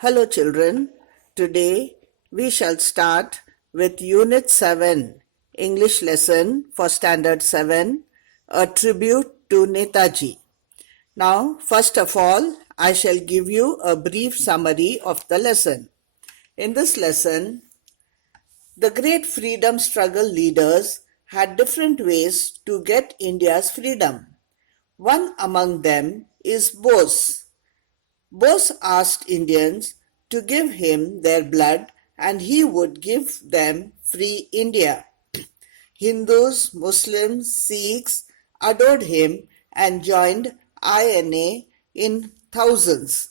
Hello children, today we shall start with Unit 7, English lesson for Standard 7, A Tribute to Netaji. Now, first of all, I shall give you a brief summary of the lesson. In this lesson, the great freedom struggle leaders had different ways to get India's freedom. One among them is Bose. Bose asked Indians to give him their blood and he would give them free India. Hindus, Muslims, Sikhs adored him and joined INA in thousands.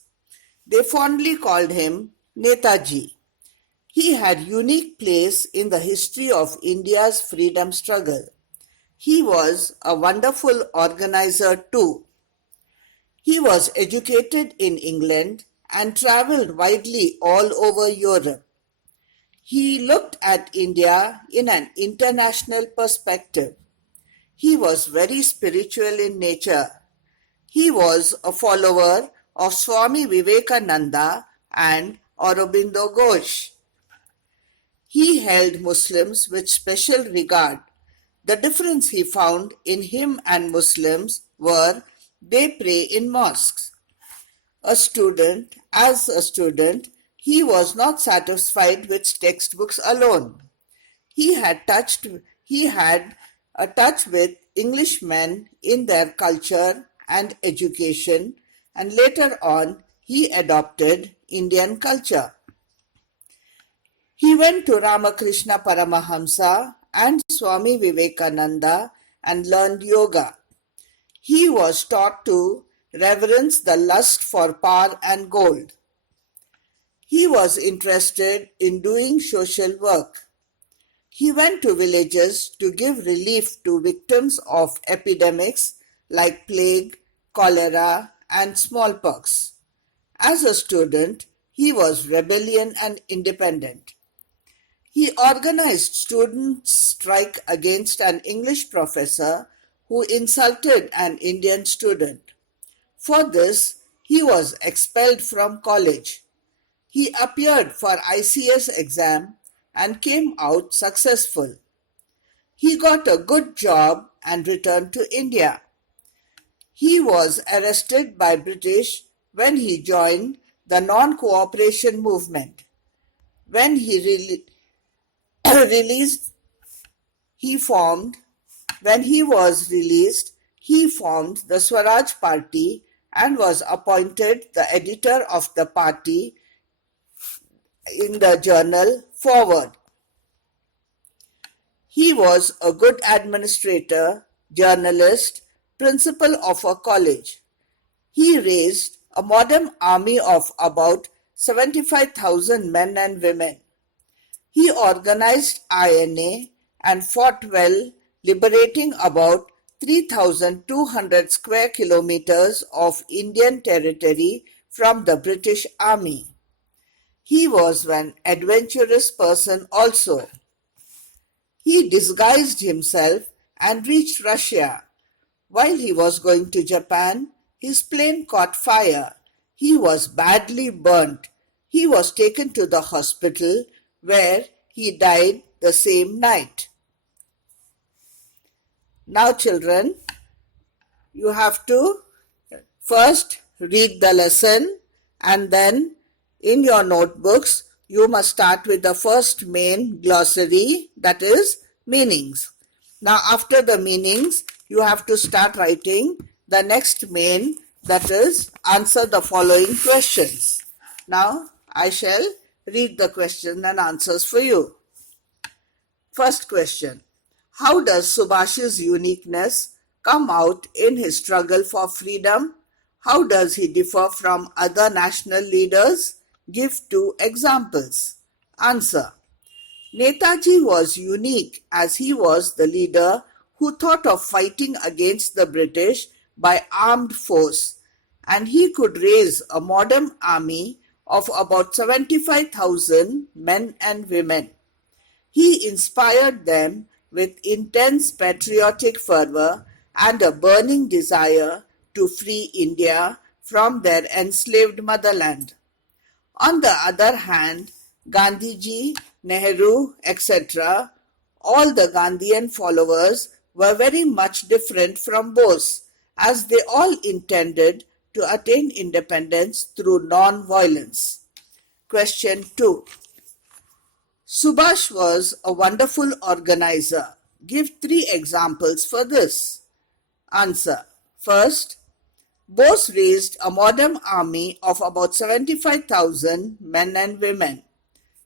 They fondly called him Netaji. He had unique place in the history of India's freedom struggle. He was a wonderful organizer too. He was educated in England and travelled widely all over Europe. He looked at India in an international perspective. He was very spiritual in nature. He was a follower of Swami Vivekananda and Aurobindo Ghosh. He held Muslims with special regard. The difference he found in him and Muslims were they pray in mosques. As a student, he was not satisfied with textbooks alone. He had a touch with Englishmen in their culture and education, and later on he adopted Indian culture. He went to Ramakrishna Paramahamsa and Swami Vivekananda and learned yoga. He was taught to reverence the lust for power and gold. He was interested in doing social work. He went to villages to give relief to victims of epidemics like plague, cholera, and smallpox. As a student, he was rebellious and independent. He organized student strike against an English professor who insulted an Indian student. For this, he was expelled from college. He appeared for ICS exam and came out successful. He got a good job and returned to India. He was arrested by British when he joined the non-cooperation movement. When he was released, he formed the Swaraj Party and was appointed the editor of the party in the journal Forward. He was a good administrator, journalist, principal of a college. He raised a modern army of about 75,000 men and women. He organized INA and fought well, liberating about 3,200 square kilometers of Indian territory from the British Army. He was an adventurous person also. He disguised himself and reached Russia. While he was going to Japan, his plane caught fire. He was badly burnt. He was taken to the hospital where he died the same night. Now children, you have to first read the lesson and then in your notebooks you must start with the first main glossary, that is meanings. Now after the meanings you have to start writing the next main, that is answer the following questions. Now I shall read the question and answers for you. First question. How does Subhash's uniqueness come out in his struggle for freedom? How does he differ from other national leaders? Give 2 examples. Answer. Netaji was unique as he was the leader who thought of fighting against the British by armed force, and he could raise a modern army of about 75,000 men and women. He inspired them with intense patriotic fervor and a burning desire to free India from their enslaved motherland. On the other hand, Gandhiji, Nehru, etc., all the Gandhian followers were very much different from Bose, as they all intended to attain independence through non-violence. Question 2. Subhash was a wonderful organizer. Give 3 examples for this. Answer. First, Bose raised a modern army of about 75,000 men and women.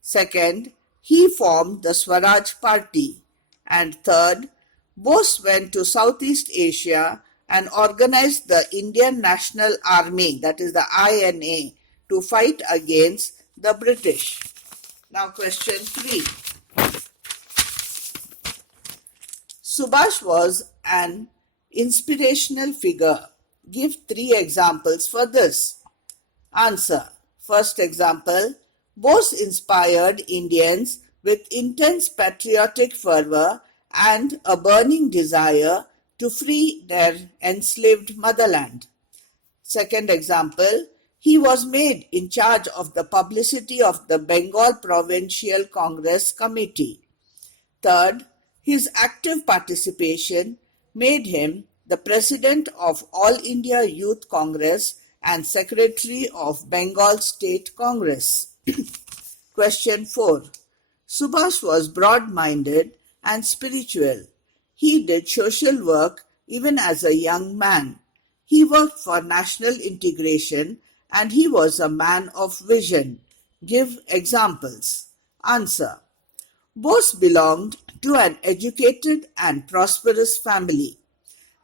Second, he formed the Swaraj Party. And third, Bose went to Southeast Asia and organized the Indian National Army, that is the INA, to fight against the British. Now question 3. Subhash was an inspirational figure. Give 3 examples for this. Answer. First example, Bose inspired Indians with intense patriotic fervor and a burning desire to free their enslaved motherland. Second example, he was made in charge of the publicity of the Bengal Provincial Congress Committee. Third, his active participation made him the President of All India Youth Congress and Secretary of Bengal State Congress. Question 4. Subhash was broad-minded and spiritual. He did social work even as a young man. He worked for national integration and he was a man of vision. Give examples. Answer. Bose belonged to an educated and prosperous family.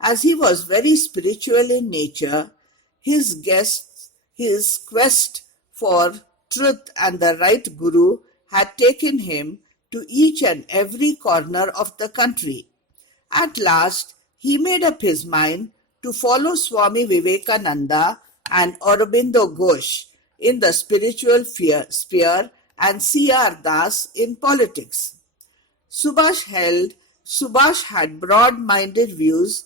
As he was very spiritual in nature, his quest for truth and the right guru had taken him to each and every corner of the country. At last, he made up his mind to follow Swami Vivekananda and Aurobindo Ghosh in the spiritual sphere and C.R. Das in politics. Subhash had broad-minded views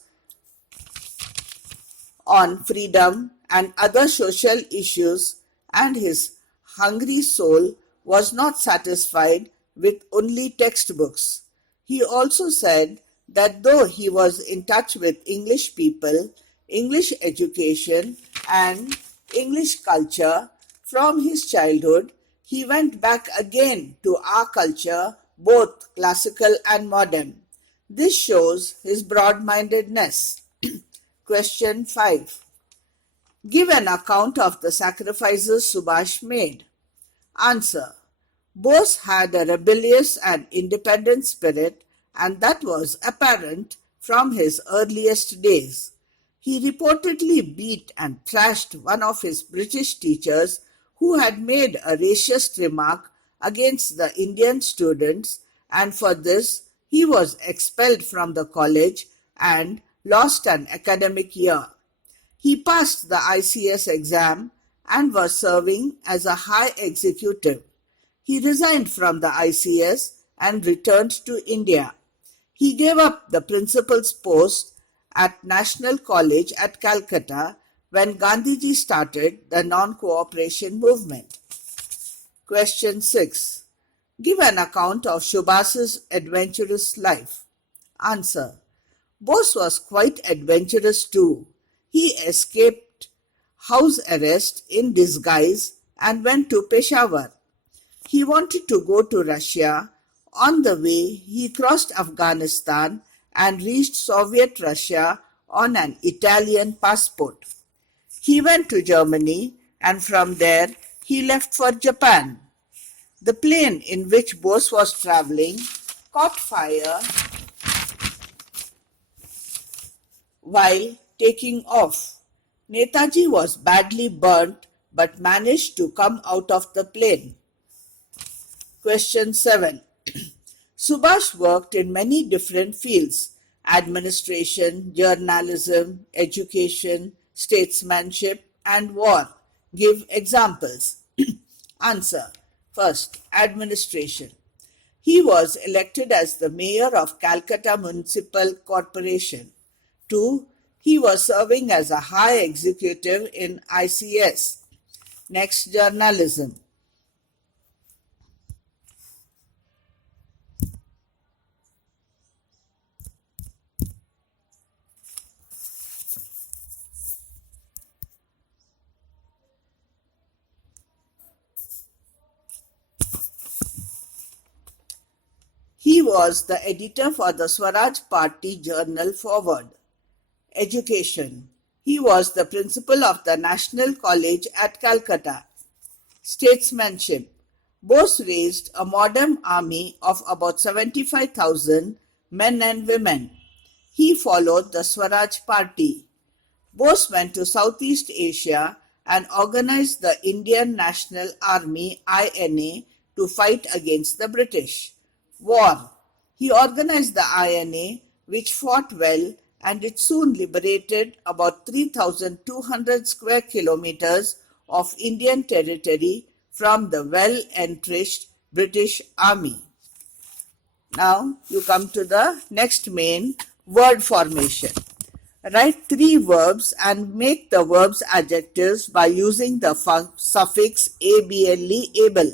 on freedom and other social issues, and his hungry soul was not satisfied with only textbooks. He also said that though he was in touch with English people, English education and English culture from his childhood, he went back again to our culture, both classical and modern. This shows his broad-mindedness. Question 5. Give an account of the sacrifices Subhash made. Answer. Bose had a rebellious and independent spirit, and that was apparent from his earliest days. He reportedly beat and thrashed one of his British teachers who had made a racist remark against the Indian students, and for this he was expelled from the college and lost an academic year. He passed the ICS exam and was serving as a high executive. He resigned from the ICS and returned to India. He gave up the principal's post at National College at Calcutta when Gandhiji started the non-cooperation movement. Question 6. Give an account of Subhash's adventurous life. Answer. Bose was quite adventurous too. He escaped house arrest in disguise and went to Peshawar. He wanted to go to Russia. On the way, he crossed Afghanistan and reached Soviet Russia on an Italian passport. He went to Germany and from there he left for Japan. The plane in which Bose was traveling caught fire while taking off. Netaji was badly burnt but managed to come out of the plane. Question 7. Subhash worked in many different fields: administration, journalism, education, statesmanship, and war. Give examples. Answer. First, administration. He was elected as the mayor of Calcutta Municipal Corporation. 2. He was serving as a high executive in ICS. Next, journalism. was the editor for the Swaraj Party journal Forward. Education. He was the principal of the National College at Calcutta. Statesmanship. Bose raised a modern army of about 75,000 men and women. He followed the Swaraj Party. Bose went to Southeast Asia and organized the Indian National Army INA to fight against the British. War. He organized the INA, which fought well, and it soon liberated about 3,200 square kilometers of Indian territory from the well-entrenched British Army. Now you come to the next main, word formation. Write 3 verbs and make the verbs adjectives by using the suffix able, able.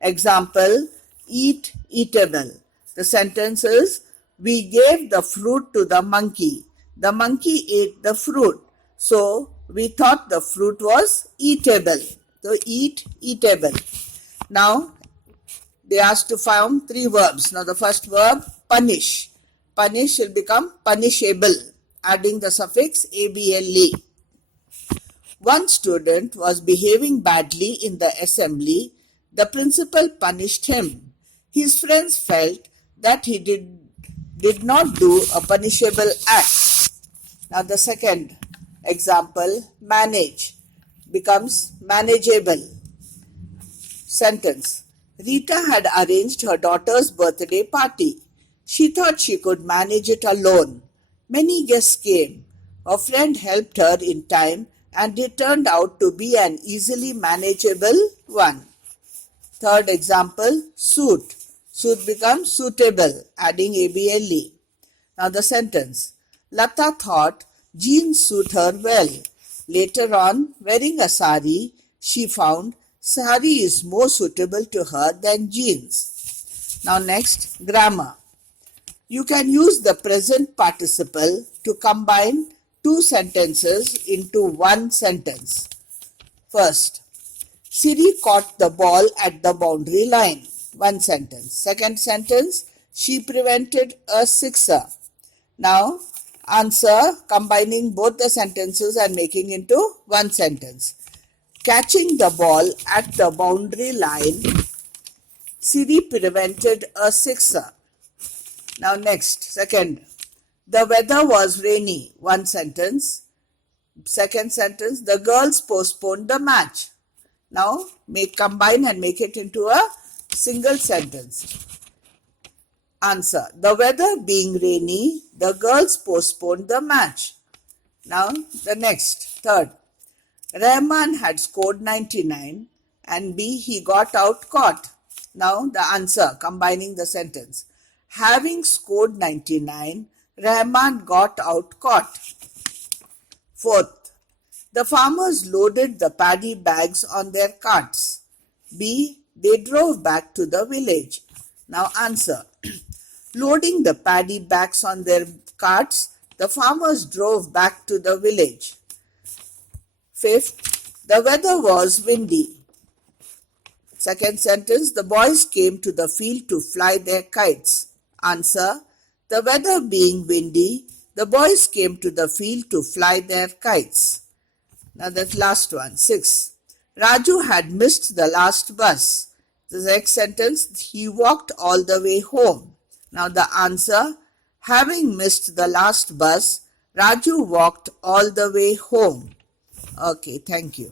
Example, eat, eatable. The sentence is, we gave the fruit to the monkey. The monkey ate the fruit. So, we thought the fruit was eatable. So, eat, eatable. Now, they asked to find 3 verbs. Now, the first verb, punish. Punish will become punishable, adding the suffix able. One student was behaving badly in the assembly. The principal punished him. His friends felt that he did not do a punishable act. Now the second example, manage, becomes manageable. Sentence. Rita had arranged her daughter's birthday party. She thought she could manage it alone. Many guests came. A friend helped her in time and it turned out to be an easily manageable one. Third example, suit. Suit becomes suitable, adding able. Now the sentence. Lata thought jeans suit her well. Later on, wearing a sari, she found sari is more suitable to her than jeans. Now next, grammar. You can use the present participle to combine 2 sentences into one sentence. First, Siri caught the ball at the boundary line. One sentence. Second sentence, she prevented a sixer. Now, answer combining both the sentences and making into one sentence. Catching the ball at the boundary line, Siri prevented a sixer. Now next, second, the weather was rainy. One sentence. Second sentence, the girls postponed the match. Now combine and make it into a single sentence. Answer, the weather being rainy, the girls postponed the match. Now the next, third, Rahman had scored 99 and B, he got out caught. Now the answer, combining the sentence. Having scored 99, Rahman got out caught. Fourth, the farmers loaded the paddy bags on their carts. B, they drove back to the village. Now answer, loading the paddy bags on their carts, the farmers drove back to the village. Fifth, the weather was windy. Second sentence, the boys came to the field to fly their kites. Answer, the weather being windy, the boys came to the field to fly their kites. Now that last one, 6. Raju had missed the last bus. The next sentence, he walked all the way home. Now the answer, having missed the last bus, Raju walked all the way home. Okay, thank you.